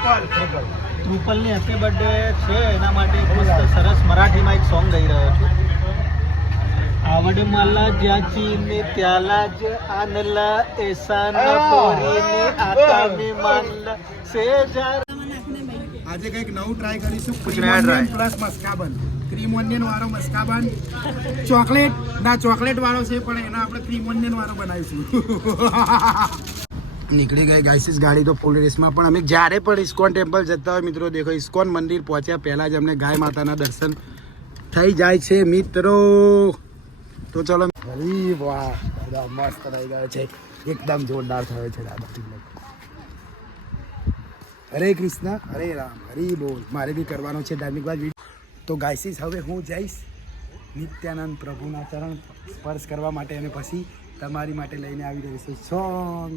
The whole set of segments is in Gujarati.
ટ્રુપલની હેપી બર્થડે છે એના માટે એક મસ્ત સરસ મરાઠીમાં એક સોંગ ગાઈ રહ્યો છું. આવડ માલા જ્યાંચીને ત્યાલા જ આનલા એસા ન પોરીને આતામી માનલા સેજા. આજે કંઈક નવું ટ્રાય કરીશું. Cream plus maska bun, cream onion વાળો મસ્કાબન. ચોકલેટ ના ચોકલેટ વાળો છે પણ એના આપણે ક્રીમ ઓનિયન વાળો બનાવીશું. નીકળી ગઈ ગાઈસીસ ગાડી તો ફૂલ રેસમાં. પણ અમે જ્યારે પણ ઇસ્કોન ટેમ્પલ જતા હોય મિત્રો, દેખો ઇસ્કોન મંદિર પહોંચ્યા પહેલાં જ અમને ગાય માતાના દર્શન થઈ જાય છે મિત્રો. તો ચલો. હરી વાહ, બધા મસ્ત થઈ ગયો છે, એકદમ જોરદાર થયો છે દાદા. હરે કૃષ્ણ હરે રામ હરી બોલ. મારે બી કરવાનો છે ધાર્મિક વાત. તો ગાઈસીસ હવે હું જઈશ નિત્યાનંદ પ્રભુના ચરણ સ્પર્શ કરવા માટે અને પછી તમારી માટે લઈને આવી રહીશું song.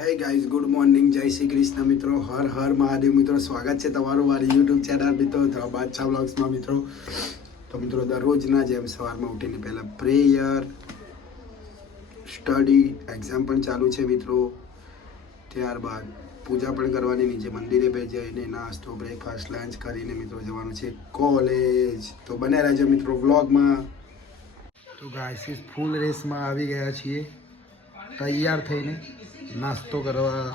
Hey guys, good morning, જય શ્રી કૃષ્ણ મિત્રો, હર હર મહાદેવ મિત્રો. સ્વાગત છે તમારું મારી યુટ્યુબ ચેનલ મિત્રો બાદશાહ વ્લોગ્સમાં મિત્રો. તો મિત્રો દરરોજના જેમ સવારમાં ઉઠીને પહેલાં પ્રેયર, સ્ટડી, એક્ઝામ પણ ચાલુ છે મિત્રો. ત્યારબાદ પૂજા પણ કરવાની, નીચે મંદિરે બે જઈને નાસ્તો, બ્રેકફાસ્ટ, લંચ કરીને મિત્રો જવાનું છે કોલેજ. તો બને રહેજો મિત્રો વ્લોગમાં. તો ગાઈસ ફૂલ રેસમાં આવી ગયા છીએ તૈયાર થઈને નાસ્તો કરવા,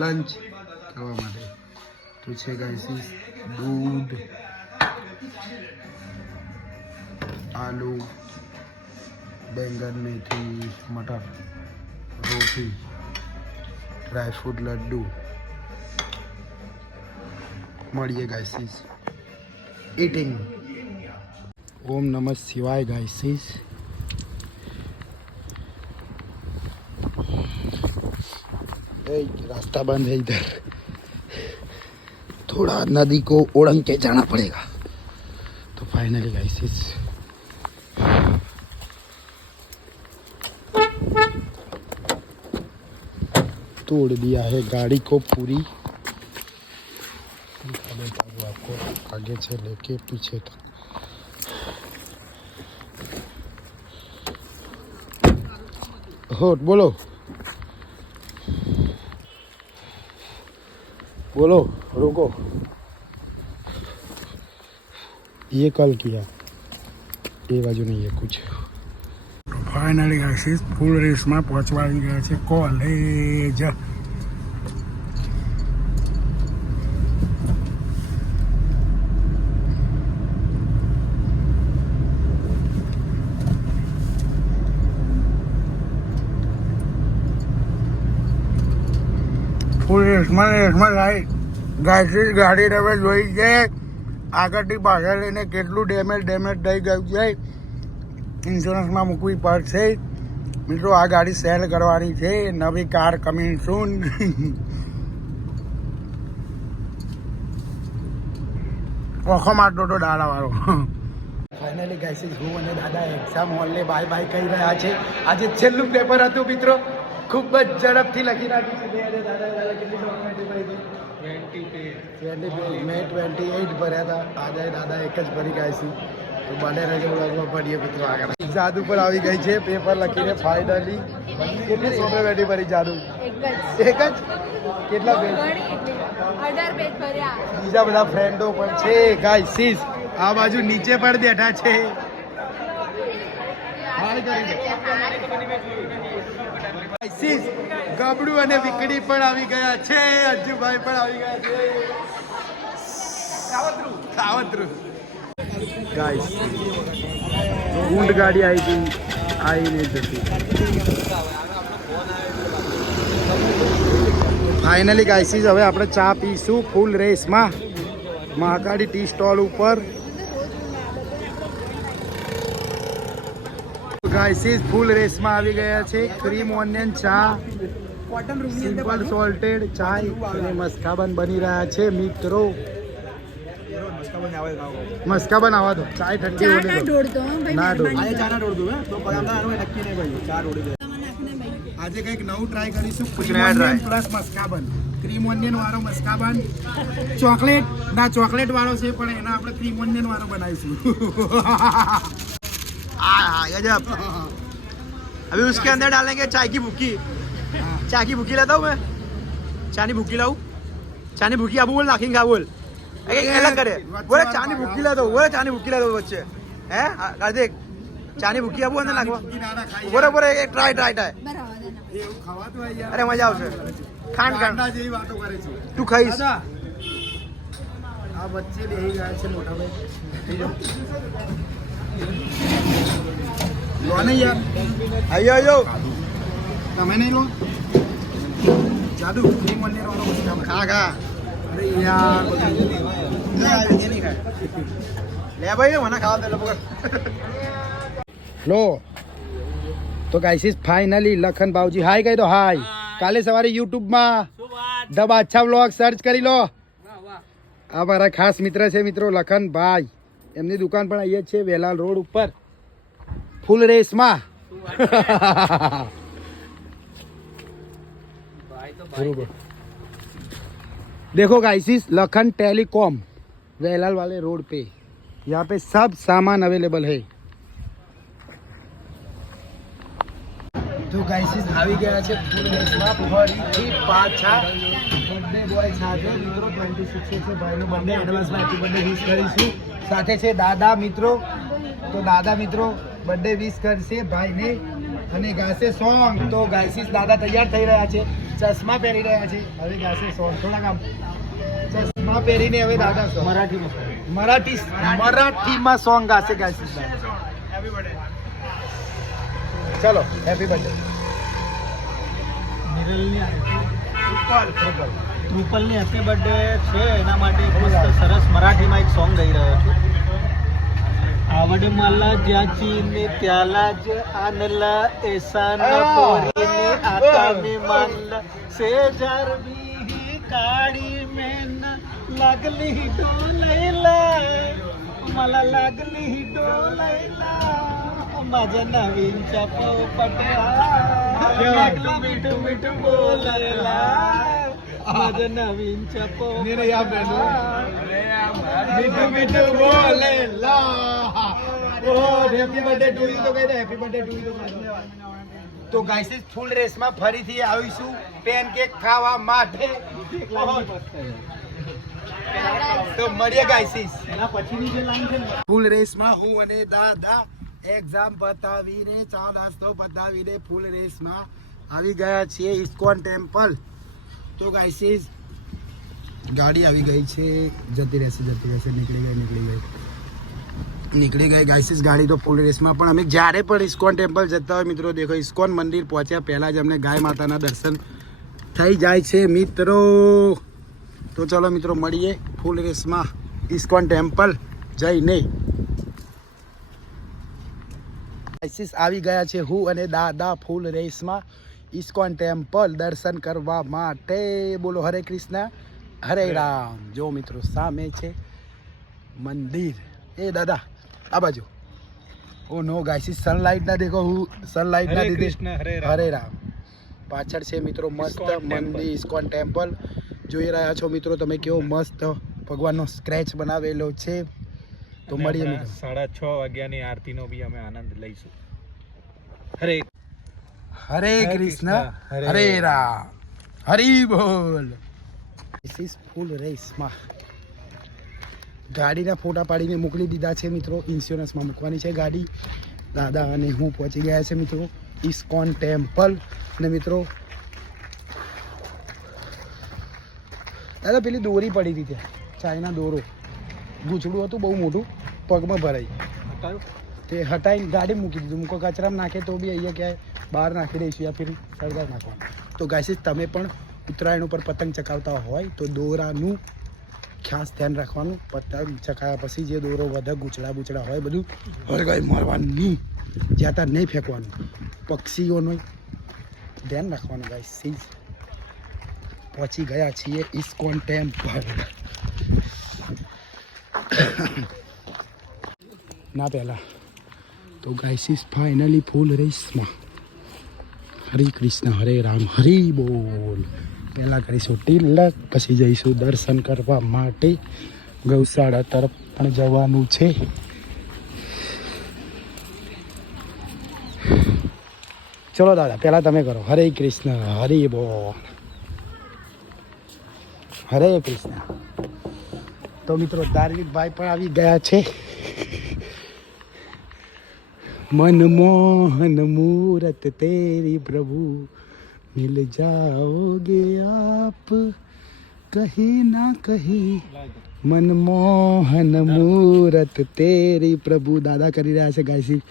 લંચ કરવા માટે. તો છે ગાઈસ દૂધ, આલુ, બેંગન, મેથી, મટર, રોટી, ડ્રાયફ્રૂટ લડ્ડુ. મળીએ ગાઈસીસ ઈટિંગ. ઓમ નમઃ શિવાય ગાઈસીસ. रास्ता बंद है इधर, थोड़ा नदी को ओढ़ के जाना पड़ेगा. तो फाइनली गाइस तोड़ दिया है गाड़ी को पूरी. दिखा देता हूँ आपको आगे से लेके पीछे तक. हो बोलो बोलो, रुको. ये कल किया, ये बाजू नहीं है कुछ. फाइनली गाइस फूल रेस में पहुंचवा गया है कॉलेज. ફૂલ રેસમાં ગાઈસીસ ગાડી તમે જોઈ છે આગળથી પાછળ લઈને કેટલું ડેમેજ થઈ ગયું છે. ઇન્સ્યોરન્સમાં મૂકવી પડશે મિત્રો. આ ગાડી સેલ કરવાની છે, નવી કાર કમિંગ સૂન. ઓખો મારતો તો દાડાવાળો. ફાઇનલી ગાઈસીસ હું અને દાદા એક્ઝામ હોલને બાય બાય કહી રહ્યા છે. આજે છેલ્લું પેપર હતું મિત્રો, ખૂબ જ ઝડપથી લખી નાખ્યું છે. દાદા કેટલી ડોક્યુમેન્ટ ભરી હતી? 20 મેં 28 ભર્યા હતા. આજે દાદા એક જ ભરી ગયા છે. તો બને રહેજો વ્લોગમાં ભરીએ મિત્રો આગળ. જાદુ પર આવી ગઈ છે પેપર લખીને ફાઇનલી. કેટલી ડોક્યુમેન્ટ ભરી જાદુ? એક જ. કેટલા પેજ? 18 પેજ ભર્યા. બીજા બધા ફ્રેન્ડો પણ છે ગાઈસીસ આ બાજુ નીચે પણ બેઠા છે. ગબડું અને વિકડી પણ આવી ગયા છે. અજ્જુભાઈ પણ આવી ગયા છે. સાવત્રુ ગાઈસ ઊંટ ગાડી આવી ગઈ, આવીને જતી. ફાઇનલી ગાઈસીસ હવે આપણે ચા પીશું ફૂલ રેસમાં મહાકાળી ટી સ્ટોલ ઉપર. ગાઈસીસ ફૂલ રેસમાં આવી ગયા છે. ક્રીમ ઓનિયન ચા, સિમ્પલ સોલ્ટેડ ચાય અને મસ્કાબન બની રહ્યા છે મિત્રો. મસ્કાબન આવા દો, ચાય ઠંડી હોને ના ઢોળ. આજે કંઈક નવું ટ્રાય કરીશું. Cream plus maska bun, cream onion વાળો મસ્કાબન. ચોકલેટ ના ચોકલેટ વાળો છે પણ એના આપણે ક્રીમ ઓનિયન વાળો બનાવીશું. गजब. अभी उसके अंदर डालेंगे चाय की भुक्की. चाय की भुक्की लेता हूँ मैं. ચાની ભૂકી લાવું ચાની ભૂકી આબુ બોલ નાખીને ખા બોલ અલગ કરે બોલે ચાની ભૂકી લેતો બોલે ચાની ભૂકી લેતો વચ્ચે હે કાર્તિક ચાની ભૂકી આબુ અંદર નાખવા બરોબર એક ટ્રાય અરે મજા આવશે ખાંડ જેવી વાતો કરે છે તું ખાઈશ આ વચ્ચે બેહી ગયા છે મોટા ભાઈ લો ને યાર આયો તમે નહીં લો જાદુ ખા અરે યાર લે ભાઈ મને ખાવા દે લો તો ગાઈસ ફાઇનલી લખન બાવજી હાય કહી દો હાય કાલે સવારે YouTube માં દબા અચ્છા વ્લોગ સર્ચ કરી લો આ મારા ખાસ મિત્ર છે મિત્રો લખનભાઈ એમની દુકાન પણ અહીંયા છે વેલાલ રોડ ઉપર ફૂલ રેસમાં बरोबर देखो गाइसिस लखन टेलीकॉम वेलाल वाले रोड पे यहाँ पे सब सामान अवेलेबल है तो गाइसिस આવી ગયા છે ફૂલ રેસમાં ફરીથી પાછા બર્થડે બોય સાથે મિત્રો 26 છે ભાઈનો બર્થડે એડવાન્સમાં હેપી બર્થડે વિશ કરીશું સાથે છે દાદા મિત્રો તો દાદા મિત્રો બર્થડે વિશ કરશે ભાઈને અને ગાશે સોંગ તો ગાઈસિસ દાદા તૈયાર થઈ રહ્યા છે ચશ્મા પહેરી રહ્યા છે હવે ગાશે સોંગ થોડા કામ ચશ્મા પહેરીને હવે દાદા સોંગ મરાઠીમાં સોંગ ગાશે ગાઈસિસ હેપી બર્થડે ચલો હેપી બર્થડે ટ્રુપલની હેપી બર્થડે છે એના માટે મસ્ત સરસ મરાઠીમાં એક સોંગ ગાઈ રહ્યો છું આવડ માલા જ્યાંચીને ત્યાલા જ આનલા એસા ન પોરીને આતા મે માનલા સેજાર બી કાળી મેન લાગલી ડોલैला मला लागली डोलैला माझ्या नवीनच्या पोपट्या लागला मिठू मिठू बोलायला माझ्या नवीनच्या पोपट्या मिठू मिठू बोलायला હેપી બર્થડે ટુ યુ તો કહી દે હેપી બર્થડે ટુ યુ તો ગાઈસ ફૂલ રેસમાં ફરીથી આવીશું પેનકેક ખાવા માટે તો મળીએ ગાઈસ એના પછીની જે લાઈન છે ને ફૂલ રેસમાં હું અને દાદા એક્ઝામ પતાવીને ચા નાસ્તો પતાવીને ફૂલ રેસમાં આવી ગયા છીએ ઇસ્કોન ટેમ્પલ તો ગાઈસ ગાડી આવી ગઈ છે જતી રહેશે નીકળી ગઈ ગાઈસીસ ગાડી તો ફૂલ રેસમાં પણ અમે જ્યારે પણ ઇસ્કોન ટેમ્પલ જતા હોય મિત્રો દેખો ઇસ્કોન મંદિર પહોંચ્યા પહેલાં જ અમને ગાય માતાના દર્શન થઈ જાય છે મિત્રો તો ચલો મિત્રો મળીએ ફૂલ રેસમાં ઇસ્કોન ટેમ્પલ જઈને ગાઈસીસ આવી ગયા છે હું અને દાદા ફૂલ રેસમાં ઇસ્કોન ટેમ્પલ દર્શન કરવા માટે બોલો હરે કૃષ્ણ હરે રામ જો મિત્રો સામે છે મંદિર એ દાદા આ બાજુ ઓ નો ગાઈસ સનલાઇટ ના દેખો હું સનલાઇટ ના દીધી હરે રામ પાછળ છે મિત્રો મસ્ત મંદિર ઇસ્કોન ટેમ્પલ જોઈ રહ્યા છો મિત્રો તમે કેવો મસ્ત ભગવાનનો સ્ક્રેચ બનાવેલો છે તો મળીએ મિત્રો 6:30 વાગ્યાની આરતીનો બી અમે આનંદ લઈશું હરે કૃષ્ણ હરે રામ હરી બોલ ધીસ ઇઝ ફૂલ રેસમાં ગાડીના ફોટા પાડીને મોકલી દીધા છે મિત્રો ઇન્સ્યોરન્સમાં મૂકવાની છે ગાડી દાદા અને હું પહોંચી ગયા છે મિત્રો ઇસ્કોન ટેમ્પલ અને મિત્રો દાદા પેલી દોરી પડી હતી ત્યાં ચાઇના દોરો ગૂંચડું હતું બહુ મોટું પગમાં ભરાઈ તે હટાઈને ગાડી મૂકી દીધું મૂકો કચરામાં નાખે તો બી અહીંયા ક્યાંય બહાર નાખી દઈશું યા ફિર સળગાવી નાખવાનું તો ગાઈસ તમે પણ ઉત્તરાયણ ઉપર પતંગ ચકાવતા હોય તો દોરાનું ખાસ ધ્યાન રાખવાનું પતંગ ચકાવ્યા પછી જે દોરો વધે ગૂંચડા હોય બધું હળગાઈ મારવાનું નહીં જ્યાં ત્યાં નહીં ફેંકવાનું પક્ષીઓનું ધ્યાન રાખવાનું ગાઈસ સીઝ પહોંચી ગયા છીએ ઇસ્કોન ટેમ્પલ ના પહેલાં તો ગાઈસ ફાઇનલી ફૂલ રેસમાં હરે કૃષ્ણ હરે રામ હરી બોલ પહેલાં કરીશું તિલક પછી જઈશું દર્શન કરવા માટે ગૌશાળા તરફ પણ જવાનું છે ચલો દાદા પહેલાં તમે કરો હરે કૃષ્ણ હરી બોલ હરે કૃષ્ણ. તો મિત્રો ધાર્મિકભાઈ પણ આવી ગયા છે. મનમોહન મૂરત તેરી પ્રભુ મિલ જાઓગે આપ કહી ના કહી. મનમોહન મૂરત તેરી પ્રભુ. દાદા કરી રહ્યા છે ગાયસી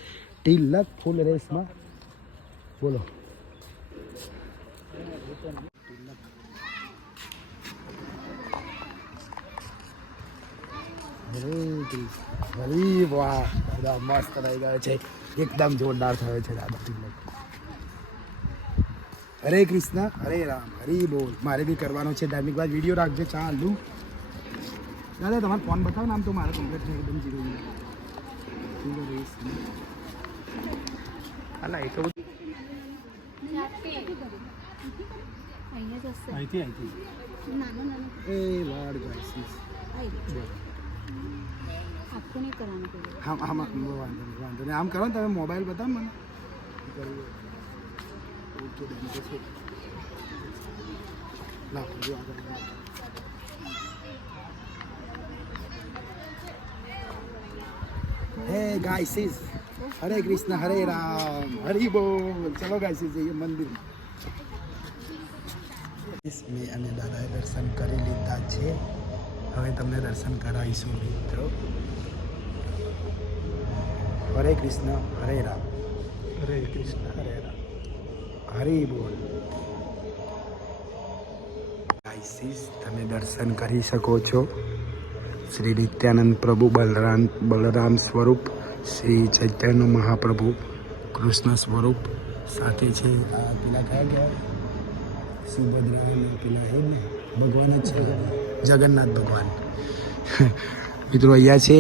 તિલક ફૂલ રેસમાં. બોલો. હરી વાહ, દાદા મસ્ત રહી ગયો છે. એકદમ જોરદાર થયો છે દાદા તિલક. હરે કૃષ્ણ હરે રામ હરી બોલ. મારે બી કરવાનો છે ધાર્મિક વાત. વિડીયો રાખજો ચાલુ. દાદા તમારો ફોન બતાવો ને. આમ તો મારે કમ્પ્લીટ છે એકદમ જીરો. અલા એ તો એ વાડ ગાઈસીસ. હા હા વાંધો નહીં. આમ કરો ને તમે મોબાઈલ બતાવો મને. ઓકે જો આગળ. હે ગાઈસીસ હરે કૃષ્ણ હરે રામ હરી બોલ. ચલો ગાઈસીસ જઈએ મંદિર. મેં અને દાદાએ દર્શન કરી લીધા છે. હવે તમને દર્શન કરાવીશું મિત્રો. હરે કૃષ્ણ હરે રામ હરે કૃષ્ણ હરે રામ હરી બોલ. ગાઈસીસ તમે દર્શન કરી શકો છો. શ્રી નિત્યાનંદ પ્રભુ બલરામ સ્વરૂપ, શ્રી ચૈતન્ય મહાપ્રભુ કૃષ્ણ સ્વરૂપ સાથે છે. આ પેલા કયા ગયા સુભદ્રા અને પેલા હે ને ભગવાન જ છે જગન્નાથ ભગવાન. મિત્રો અહીંયા છે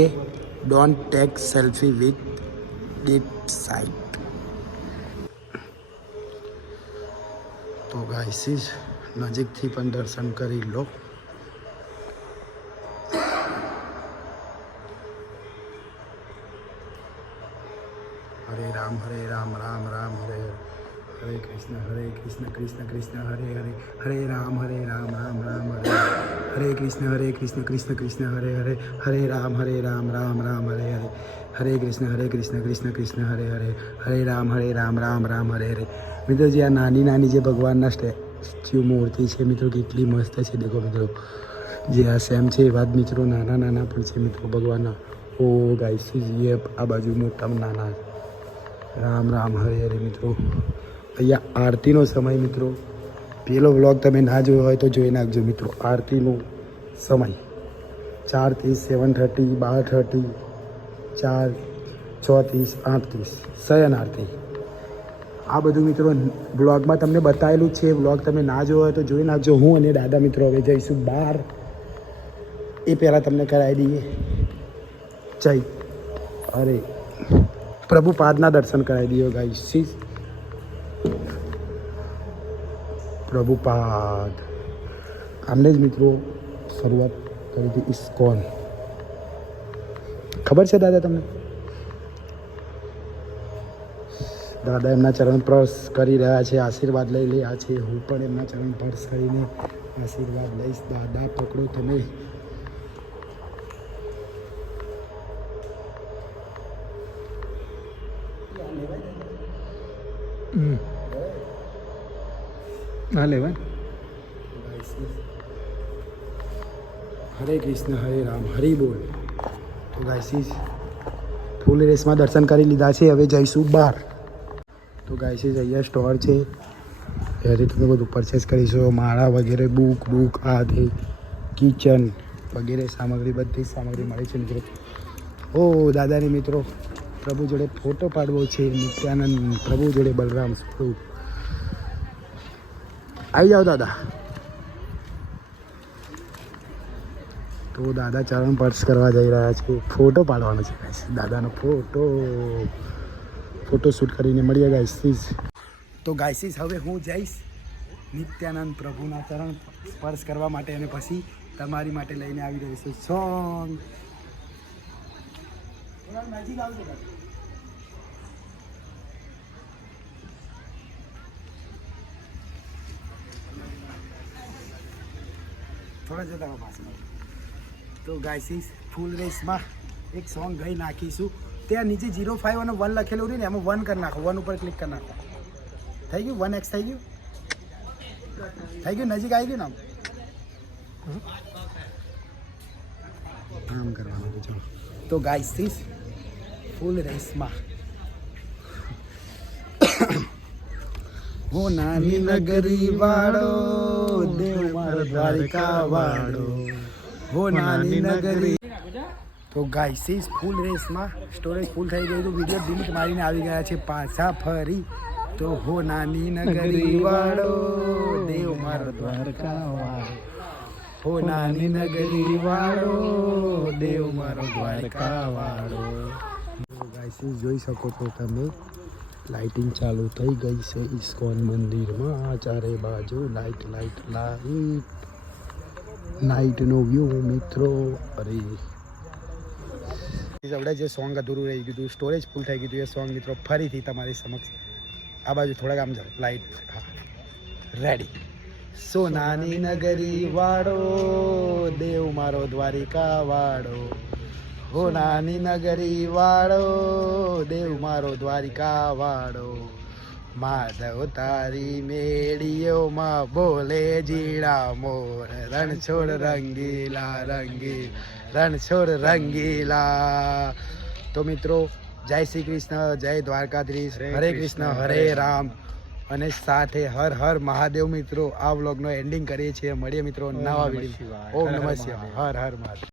don't take selfie with date site. તો ગાઈસીસ નજીકથી પણ દર્શન કરી લો. હરે રામ રામ રામ હરે હરે કૃષ્ણ કૃષ્ણ કૃષ્ણ હરે હરે હરે રામ રામ રામ હરે હરે કૃષ્ણ કૃષ્ણ કૃષ્ણ હરે હરે હરે રામ રામ રામ હરે હરે હરે કૃષ્ણ કૃષ્ણ કૃષ્ણ હરે હરે હરે રામ રામ રામ હરે હરે. મિત્રો જે આ નાની નાની જે ભગવાનના સ્ટેચ્યુ મૂર્તિ છે મિત્રો કેટલી મસ્ત છે. દેખો મિત્રો જે આ સેમ છે એવા જ મિત્રો નાના નાના પણ છે મિત્રો ભગવાનના. ઓ ગાઈસીસ એ આ બાજુ મોટા નાના. રામ રામ હરે હરે. મિત્રો અહીંયા આરતીનો સમય મિત્રો પેલો વ્લોગ તમે ના જોયો હોય તો જોઈ નાખજો મિત્રો. આરતીનો સમય 4:30, 7:30, 12:30, 4, 6:30, 8:30 શયન આરતી. આ બધું મિત્રો બ્લોગમાં તમને બતાવેલું છે. બ્લોગ તમે ના જોયો હોય તો જોઈ નાખજો. હું અને દાદા મિત્રો હવે જઈશું બહાર. એ પહેલાં તમને કરાવી દઈએ જય અરે પ્રભુ પાદના દર્શન કરાવી દઈએ ગાઈસીસ. પ્રભુપાદ આમને જ મિત્રો શરૂઆત કરી હતી ઇસ્કોન. ખબર છે દાદા તમને? દાદા એમના ચરણ સ્પર્શ કરી રહ્યા છે, આશીર્વાદ લઈ રહ્યા છે. હું પણ એમના ચરણ સ્પર્શ કરીને આશીર્વાદ લઈશ. દાદા પકડો તમે. હા લેવાય. હરે કૃષ્ણ હરે રામ હરી બોલ. તો ગાઈસીસ ફૂલ રેસમાં દર્શન કરી લીધા છે. હવે જઈશું બહાર. તો ગાઈસીસ અહીંયા સ્ટોર છે. ત્યારે તમે બધું પરચેસ કરીશું. માળા વગેરે બુક આ તે કિચન વગેરે સામગ્રી બધી સામગ્રી મળે છે મિત્રો. ઓ દાદાને મિત્રો પ્રભુ જોડે ફોટો પાડવો છે. નિત્યાનંદ પ્રભુ જોડે બલરામ સ્વરૂપ. આવી જાઓ દાદા. તો દાદા ચરણ સ્પર્શ કરવા જઈ રહ્યા છે. ફોટો પાડવાનો છે દાદાનો ફોટો શૂટ કરીને મળીએ ગાઈસીસ. તો ગાઈસીસ હવે હું જઈશ નિત્યાનંદ પ્રભુના ચરણ સ્પર્શ કરવા માટે અને પછી તમારી માટે લઈને આવી રહીશું સોંગ. નજીક આવજો. થોડા જતા પાસમાં. તો ગાઈસીસ ફૂલ રેસમાં એક સોંગ ગઈ નાખીશું. ત્યાં નીચે 05 અને 1 લખેલું રહ્યું ને એમાં 1 કરી નાખો. 1 ઉપર ક્લિક કરી નાખો. થઈ ગયું 1x થઈ ગયું. નજીક આવી ગયું ને આમ કરવાનું છે. તો ગાઈસીસ ફૂલ રેસમાં હો નાની નગરી વાળો દેવ મારો દ્વારિકા વાળો હો નાની નગરી. તો ગાઈસીસ ફૂલ રેસમાં સ્ટોરેજ ફૂલ થઈ ગયું હતું. વિડીયો ડિલીટ મારીને આવી ગયા છે પાછા ફરી. તો હો નાની નગરી વાળો દેવ મારો દ્વારકા વાળો હો નાની નગરી વાળો દેવ મારો દ્વારકા વાળો. ગાઈસીસ જોઈ શકો છો તમે લાઇટિંગ ચાલુ થઈ ગઈ છે ઇસ્કોન મંદિરમાં. ચારે બાજુ લાઇટ નાઇટનો વ્યૂ મિત્રો. અરે આપણે જે સોંગ અધૂરું રહી ગયું હતું, સ્ટોરેજ ફૂલ થઈ ગયું હતું, એ સોંગ મિત્રો ફરીથી તમારી સમક્ષ આ બાજુ થોડાક આમ જાઓ લાઇટ. હા રેડી. સોનાની નગરી વાળો દેવ મારો દ્વારિકા વાળો હો નાની નગરી વાળો દેવ મારો દ્વારિકા વાળો માધવ તારી મેળીઓમાં બોલે જીડા મોર રણછોડ રંગીલા. તો મિત્રો જય શ્રી કૃષ્ણ, જય દ્વારકાધીશ, હરે કૃષ્ણ હરે રામ અને સાથે હર હર મહાદેવ. મિત્રો આ વ્લોગનો એન્ડિંગ કરીએ છીએ. મળીએ મિત્રો નવા વિડીયો. ઓમ નમઃ શિવાય. હર હર મહાદેવ.